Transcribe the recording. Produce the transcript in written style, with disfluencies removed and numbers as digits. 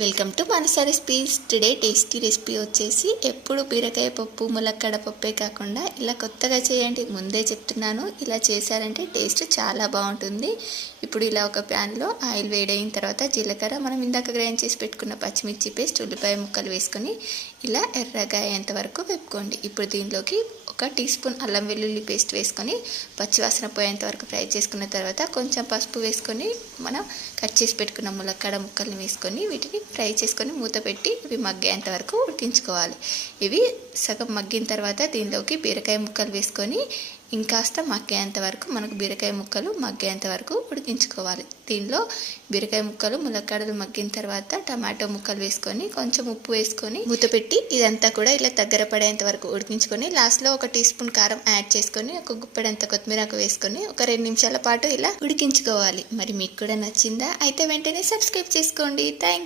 Welcome to Manasa recipes. Today tasty recipe వచ్చేసి ఎప్పుడు బీరకాయ పప్పు ములక్కాడ పప్పే కాకుండా ఇలా కొత్తగా చేయండి. ముందే చెప్తున్నాను, ఇలా చేశారంటే టేస్ట్ చాలా బాగుంటుంది. ఇప్పుడు ఇలా ఒక ప్యాన్లో ఆయిల్ వేడైన తర్వాత జీలకర్ర, మనం ఇందాక గ్రైండ్ చేసి పెట్టుకున్న పచ్చిమిర్చి పేస్ట్, ఉల్లిపాయ ముక్కలు వేసుకొని ఇలా ఎర్రగా అయ్యేంత వరకు వేపుకోండి. ఇప్పుడు దీనిలోకి 1 టీ స్పూన్ అల్లం వెల్లుల్లి పేస్ట్ వేసుకొని పచ్చివాసన పోయేంత వరకు ఫ్రై చేసుకున్న తర్వాత కొంచెం పసుపు వేసుకొని మనం కట్ చేసి పెట్టుకున్న ములక్కాడ ముక్కల్ని వేసుకొని వీటిని ఫ్రై చేసుకొని మూత పెట్టి ఇవి మగ్గేంత వరకు ఉడికించుకోవాలి. ఇవి సగం మగ్గిన తర్వాత దీనిలోకి బీరకాయ ముక్కలు వేసుకొని ఇంకాస్త మగ్గేంత వరకు, మనకు బీరకాయ ముక్కలు మగ్గేంత వరకు ఉడికించుకోవాలి. దీనిలో బీరకాయ ముక్కలు ములక్కాడలు మగ్గిన తర్వాత టమాటో ముక్కలు వేసుకొని కొంచెం ఉప్పు వేసుకొని మూత పెట్టి ఇదంతా కూడా ఇలా దగ్గర పడేంత వరకు ఉడికించుకొని లాస్ట్లో 1 టీ స్పూన్ కారం యాడ్ చేసుకొని ఒక గుప్పెడంత కొత్తిమీరకు వేసుకొని ఒక 2 నిమిషాల పాటు ఇలా ఉడికించుకోవాలి. మరి మీకు కూడా నచ్చిందా? అయితే వెంటనే సబ్స్క్రైబ్ చేసుకోండి. థ్యాంక్